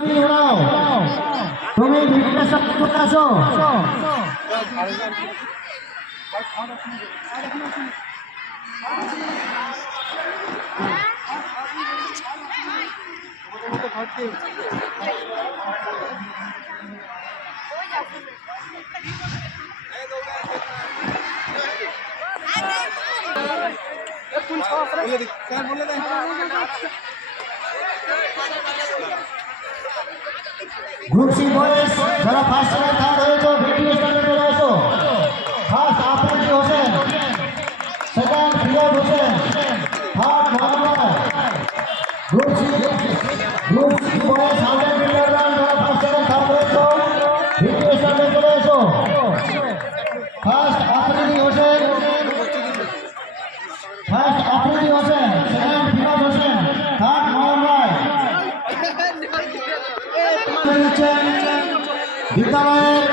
উড়াও তুমি করতে আসো গ্রুপ ગ્રુપ સી બોયસ, જરા ફાસ્ટ ચલાવ થાડ હોય તો બેટી સ્ટાન્ડ પર આવશો ખાસ આપણી હોસેન સદાન ફિરોઝ હોસેન હાથ Mohammad group C group C boys આવડે મીટર રાઉન્ડ જરા ફાસ્ટ ચલાવ થાડ હોય તો বিদ্যালয়ের